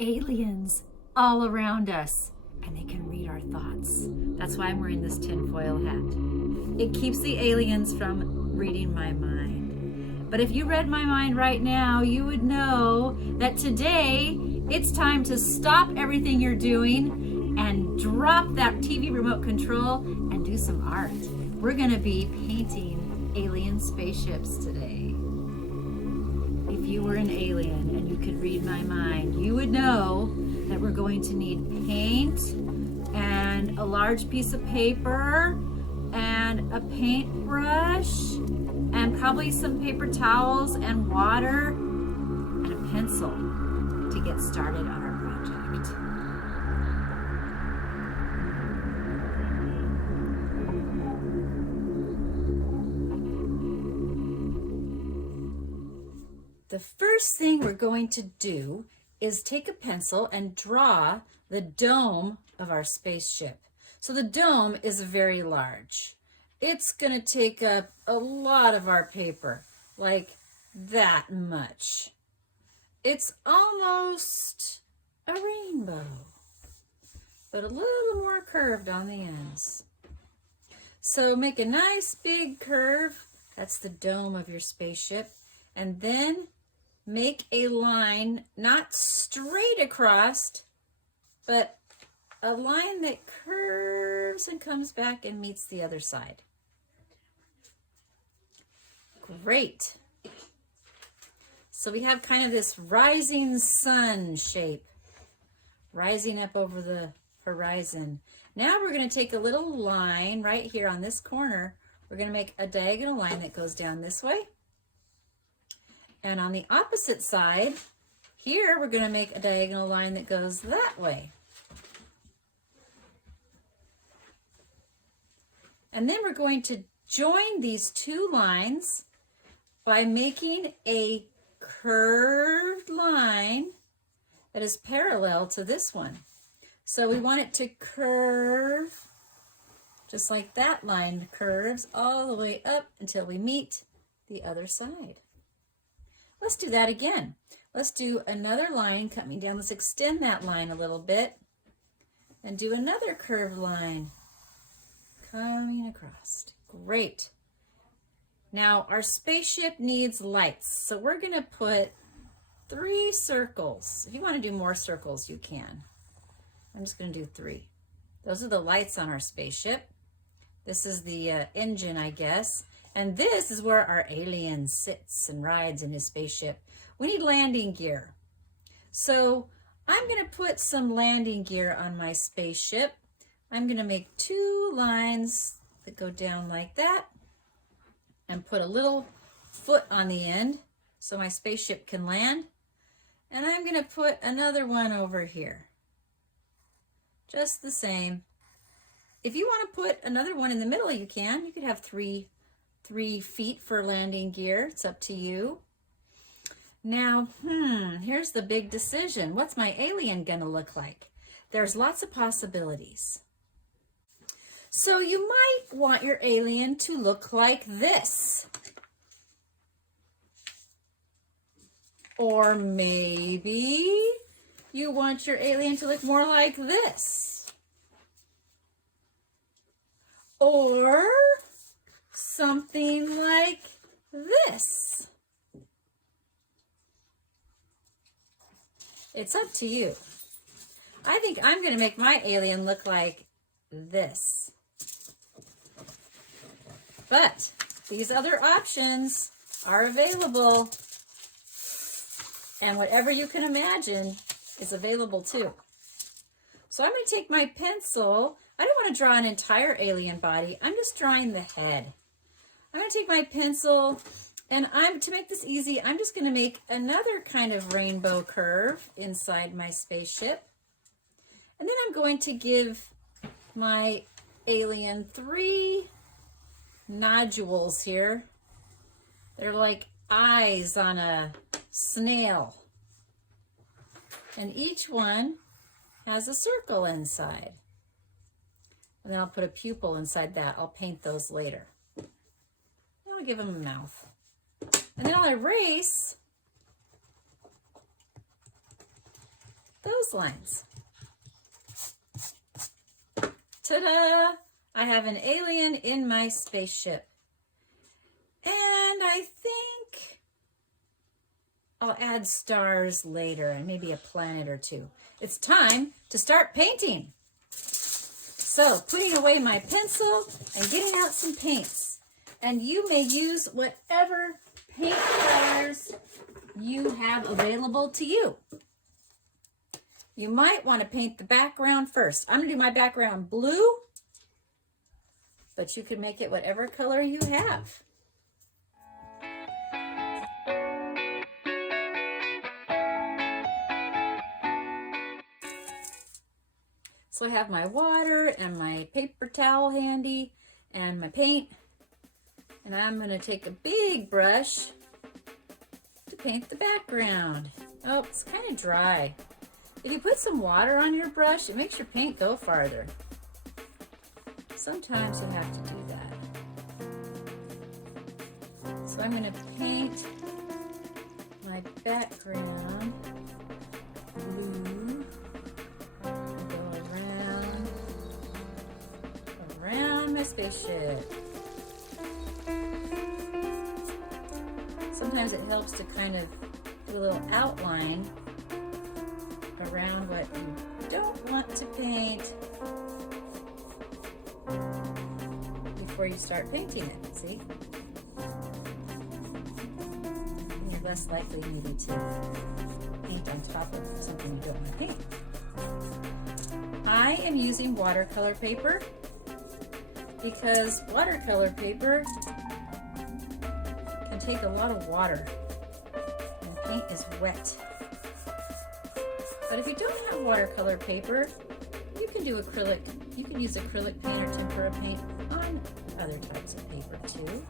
aliens all around us, and they can read our thoughts. That's why I'm wearing this tinfoil hat. It keeps the aliens from reading my mind. But if you read my mind right now, you would know that today it's time to stop everything you're doing and drop that TV remote control and do some art. We're going to be painting alien spaceships today. If you were an alien and you could read my mind, you would know that we're going to need paint and a large piece of paper and a paintbrush and probably some paper towels and water and a pencil to get started on our project. The first thing we're going to do is take a pencil and draw the dome of our spaceship. So the dome is very large. It's going to take up a lot of our paper, like that much. It's almost a rainbow, but a little more curved on the ends. So make a nice big curve. That's the dome of your spaceship. And then make a line, not straight across, but a line that curves and comes back and meets the other side. Great. So we have kind of this rising sun shape, rising up over the horizon. Now we're going to take a little line right here on this corner. We're going to make a diagonal line that goes down this way. And on the opposite side, here we're going to make a diagonal line that goes that way. And then we're going to join these two lines by making a curved line that is parallel to this one. So we want it to curve just like that line curves all the way up until we meet the other side. Let's do that again. Let's do another line coming down. Let's extend that line a little bit and do another curved line coming across. Great. Now our spaceship needs lights, so we're going to put 3 circles. If you want to do more circles, you can. I'm just going to do 3. Those are the lights on our spaceship. This is the engine, I guess. And this is where our alien sits and rides in his spaceship. We need landing gear. So I'm going to put some landing gear on my spaceship. I'm going to make 2 lines that go down like that and put a little foot on the end so my spaceship can land. And I'm going to put another one over here. Just the same. If you want to put another one in the middle, you can. You could have 3 feet for landing gear. It's up to you. Now, here's the big decision. What's my alien gonna look like? There's lots of possibilities. So you might want your alien to look like this. Or maybe you want your alien to look more like this. Or something like this. It's up to you. I think I'm going to make my alien look like this. But these other options are available. And whatever you can imagine is available too. So I'm going to take my pencil. I don't want to draw an entire alien body. I'm just drawing the head. I'm going to take my pencil and to make this easy, I'm just going to make another kind of rainbow curve inside my spaceship. And then I'm going to give my alien 3 nodules here. They're like eyes on a snail. And each one has a circle inside. And then I'll put a pupil inside that. I'll paint those later. I'll give him a mouth. And then I'll erase those lines. Ta-da! I have an alien in my spaceship. And I think I'll add stars later and maybe a planet or two. It's time to start painting. So, putting away my pencil and getting out some paints. And you may use whatever paint colors you have available to you. You might want to paint the background first. I'm going to do my background blue, but you can make it whatever color you have. So I have my water and my paper towel handy and my paint. And I'm going to take a big brush to paint the background. Oh, it's kind of dry. If you put some water on your brush, it makes your paint go farther. Sometimes you have to do that. So I'm going to paint my background blue. Go around my spaceship. Sometimes it helps to kind of do a little outline around what you don't want to paint before you start painting it, see? And you're less likely maybe to paint on top of something you don't want to paint. I am using watercolor paper because watercolor paper can take a lot of water and paint is wet. But if you don't have watercolor paper, you can do acrylic. You can use acrylic paint or tempera paint on other types of paper too.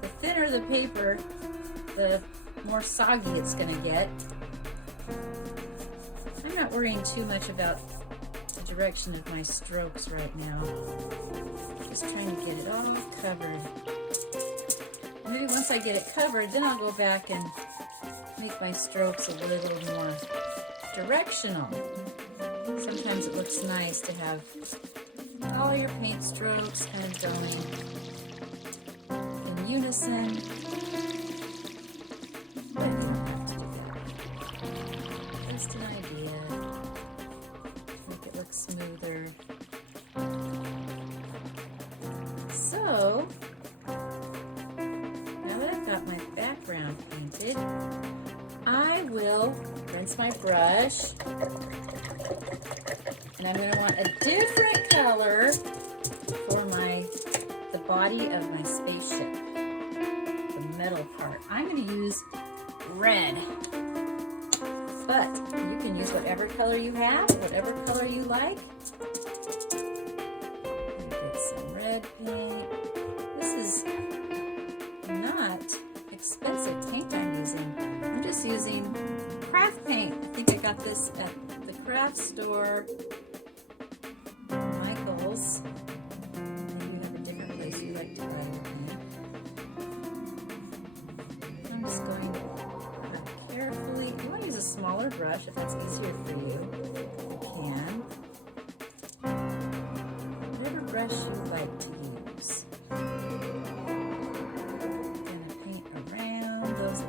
The thinner the paper, the more soggy it's going to get. I'm not worrying too much about the direction of my strokes right now. Just trying to get it all covered. Maybe once I get it covered, then I'll go back and make my strokes a little more directional. Sometimes it looks nice to have all your paint strokes kind of going in unison. But you don't have to do that. Just an idea. Make it look smoother. So, now that I've got my background painted, I will rinse my brush, and I'm going to want a different color for the body of my spaceship, the metal part. I'm going to use red, but you can use whatever color you have, whatever color you like. Get some red paint. This is not expensive paint I'm using. I'm just using craft paint. I think I got this at the craft store, Michael's. Maybe you have a different place you like to buy your paint. I'm just going carefully. You want to use a smaller brush if that's easier for you. You can. Whatever brush you like to use.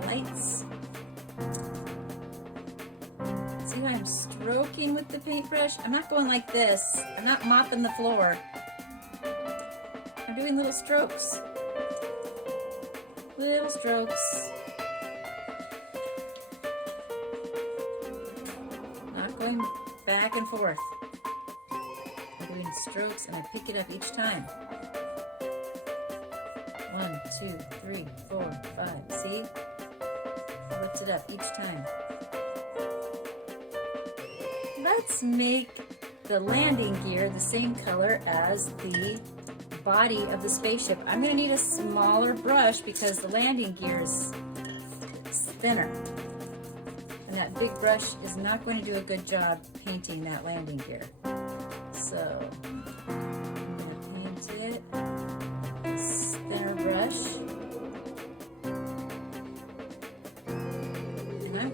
Lights. See how I'm stroking with the paintbrush? I'm not going like this. I'm not mopping the floor. I'm doing little strokes. Little strokes. Not going back and forth. I'm doing strokes and I pick it up each time. 1, 2, 3, 4, 5. See? Lift it up each time. Let's make the landing gear the same color as the body of the spaceship. I'm going to need a smaller brush because the landing gear is thinner. And that big brush is not going to do a good job painting that landing gear. So, I'm going to paint it with this thinner brush.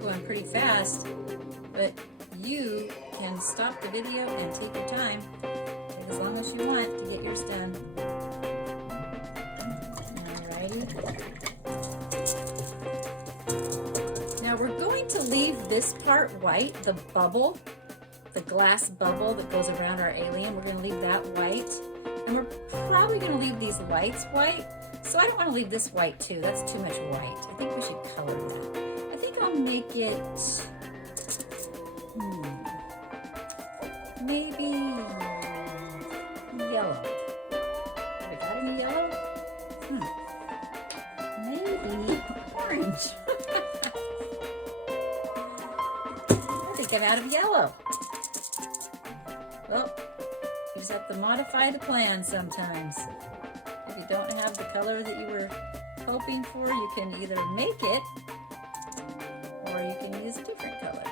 Going pretty fast, but you can stop the video and take your time. Take as long as you want to get yours done. Alrighty. Now we're going to leave this part white, the bubble, the glass bubble that goes around our alien. We're going to leave that white. And we're probably going to leave these lights white. So I don't want to leave this white too. That's too much white. I think we should color that. I think I'll make it maybe yellow. Have I got any yellow? Maybe orange. I think I'm out of yellow. Well, you just have to modify the plan sometimes. If you don't have the color that you were hoping for, you can either make it or you can use a different color.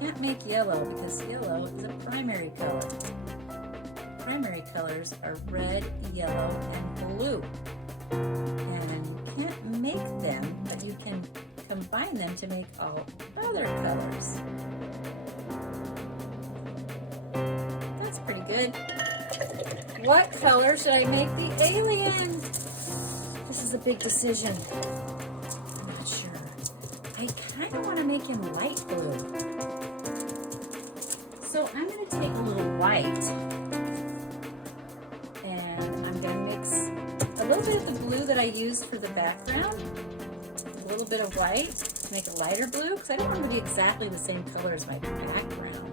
Can't make yellow because yellow is a primary color. Primary colors are red, yellow, and blue. And you can't make them, but you can combine them to make all other colors. That's pretty good. What color should I make the alien? This is a big decision. I'm not sure. I kind of want to make him light blue. So I'm going to take a little white and I'm going to mix a little bit of the blue that I used for the background, a little bit of white to make a lighter blue because I don't want it to be exactly the same color as my background.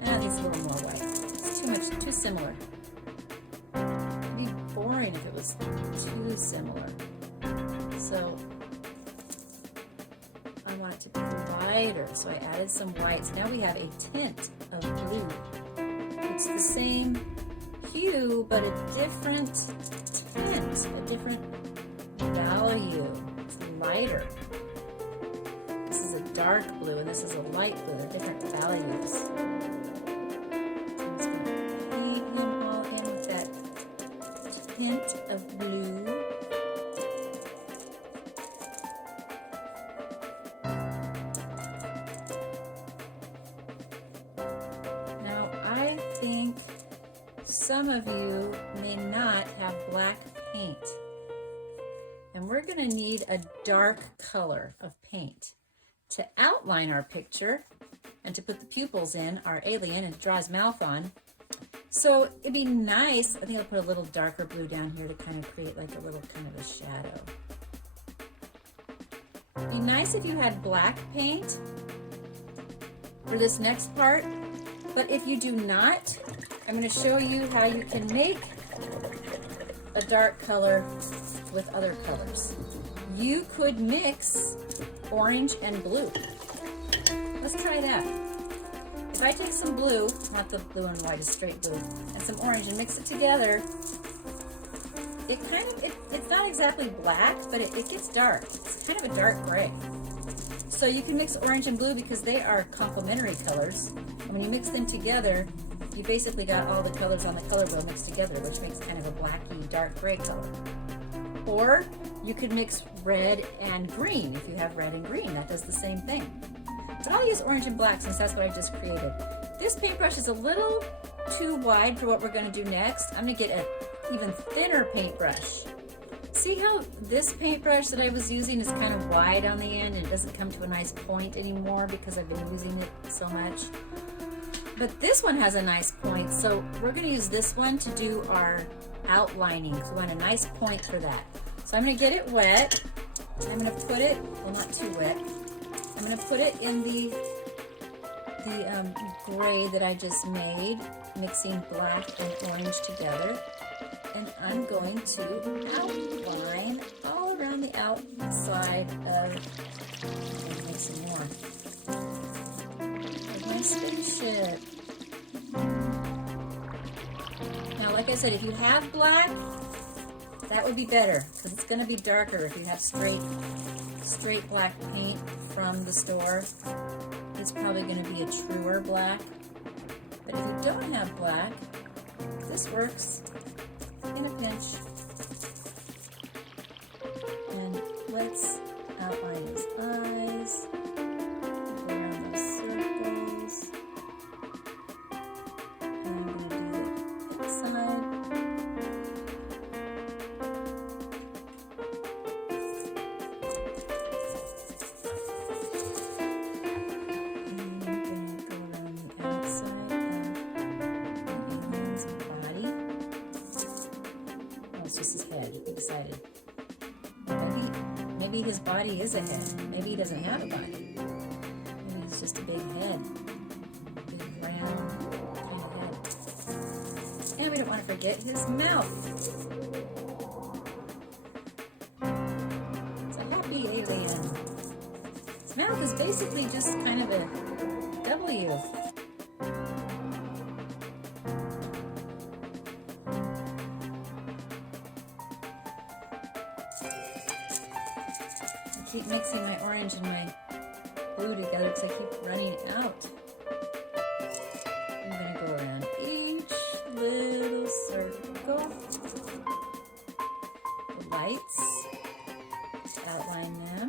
And it's a little more white. It's too much, too similar. It'd be boring if it was too similar. So I want it to be lighter, so I added some whites. Now we have a tint of blue. It's the same hue, but a different tint, a different value. It's lighter. This is a dark blue, and this is a light blue. They're different values. I'm just going to paint them all in with that tint of blue. Now, I think some of you may not have black paint. And we're going to need a dark color of paint to outline our picture and to put the pupils in, our alien, and draw his mouth on. So it'd be nice, I think I'll put a little darker blue down here to kind of create like a little kind of a shadow. It'd be nice if you had black paint for this next part, but if you do not, I'm going to show you how you can make a dark color with other colors. You could mix orange and blue. Let's try that. If I take some blue, not the blue and white, is straight blue, and some orange and mix it together, it's not exactly black, but it gets dark. It's kind of a dark gray. So you can mix orange and blue because they are complementary colors. And when you mix them together, you basically got all the colors on the color wheel mixed together, which makes kind of a blacky, dark gray color. Or you could mix red and green if you have red and green. That does the same thing. But I'll use orange and black since that's what I just created. This paintbrush is a little too wide for what we're going to do next. I'm going to get an even thinner paintbrush. See how this paintbrush that I was using is kind of wide on the end and it doesn't come to a nice point anymore because I've been using it so much. But this one has a nice point, so we're going to use this one to do our outlining. So we want a nice point for that. So I'm going to get it wet. I'm going to put it, well, not too wet. I'm going to put it in the gray that I just made, mixing black and orange together. And I'm going to outline all around the outside of, and make some more, of my spaceship. Now, like I said, if you have black, that would be better because it's going to be darker if you have straight black paint from the store. It's probably going to be a truer black. But if you don't have black, this works in a pinch. And let's outline his eyes. it's just his head. He decided. Maybe his body is a head. Maybe he doesn't have a body. Maybe he's just a big head. Big round kind of head. And we don't want to forget his mouth. It's a happy alien. His mouth is basically just kind of a W. I keep mixing my orange and my blue together because I keep running out. I'm going to go around each little circle. The lights, outline them,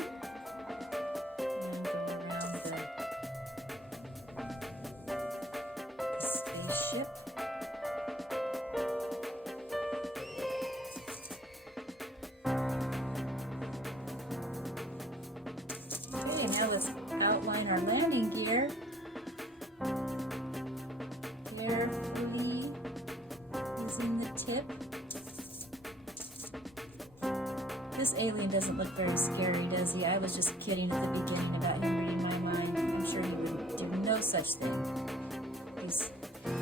and go around the spaceship. Okay, now let's outline our landing gear. Carefully using the tip. This alien doesn't look very scary, does he? I was just kidding at the beginning about him reading my mind. I'm sure he would do no such thing. He's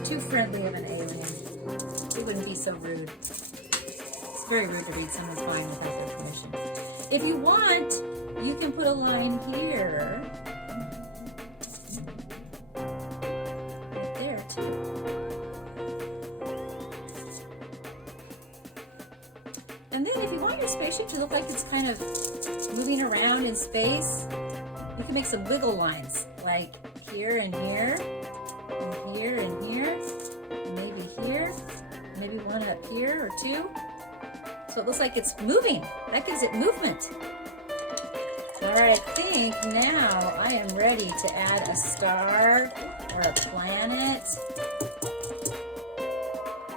too friendly of an alien. He wouldn't be so rude. It's very rude to read someone's mind without their permission. If you want, you can put a line here. Right there, too. And then if you want your spaceship to look like it's kind of moving around in space, you can make some wiggle lines, like here and here, and here and here, and maybe here, maybe one up here or two. So it looks like it's moving. That gives it movement. All right, I think now I am ready to add a star or a planet.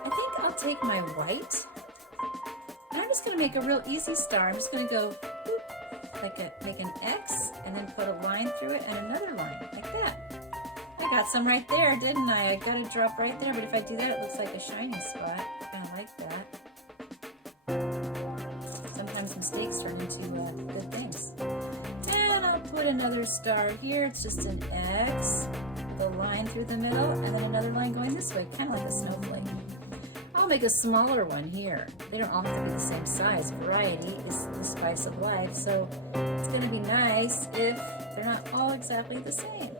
I think I'll take my white. And I'm just going to make a real easy star. I'm just going to go make an X and then put a line through it and another line like that. I got some right there, didn't I? I got a drop right there, but if I do that, it looks like a shining spot. I kind of like that. Sometimes mistakes turn into good things. And I'll put another star here. It's just an X with a line through the middle and then another line going this way, kind of like a snowflake. I'll make a smaller one here. They don't all have to be the same size. Variety is the spice of life, so it's going to be nice if they're not all exactly the same.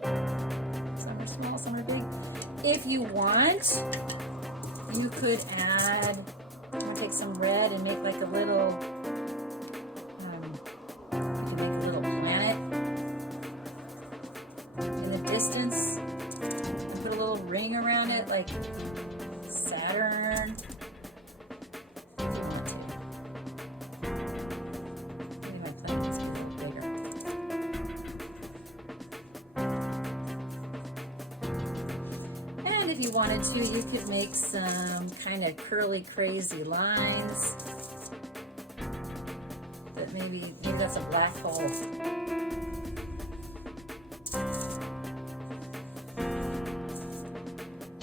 Some are small, some are big. If you want, you could add, I'm going to take some red and make like a little, you can make a little planet in the distance and put a little ring around it like Saturn. Maybe my planet needs to be a little bigger. And if you wanted to, you could make some kind of curly, crazy lines. That maybe that's a black hole.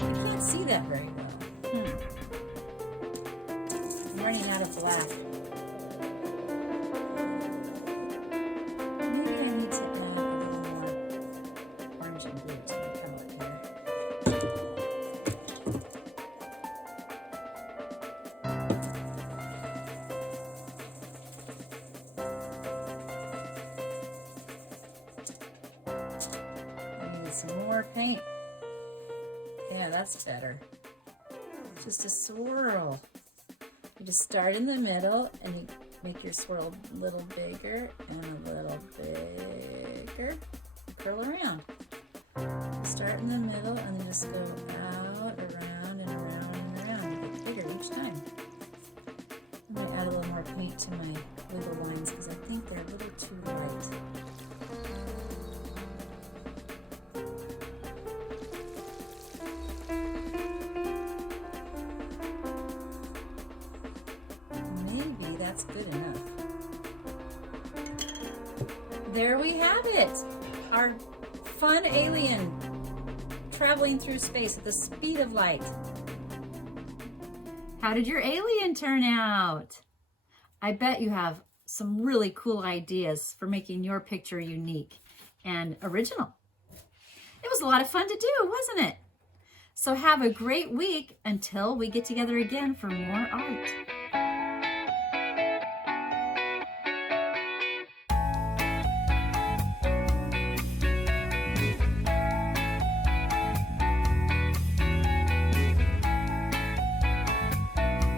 I can't see that very well. I'm running out of black. Maybe I need to add a little more orange and blue to my palette here. I need some more paint. Yeah, that's better. Just a swirl. You just start in the middle and you make your swirl a little bigger and a little bigger. You curl around. You start in the middle and then just go out, around, and around, and around. You get bigger each time. I'm going to add a little more paint to my wiggle lines because I think they're a little too light. That's good enough. There we have it. Our fun alien traveling through space at the speed of light. How did your alien turn out? I bet you have some really cool ideas for making your picture unique and original. It was a lot of fun to do, wasn't it? So have a great week until we get together again for more art.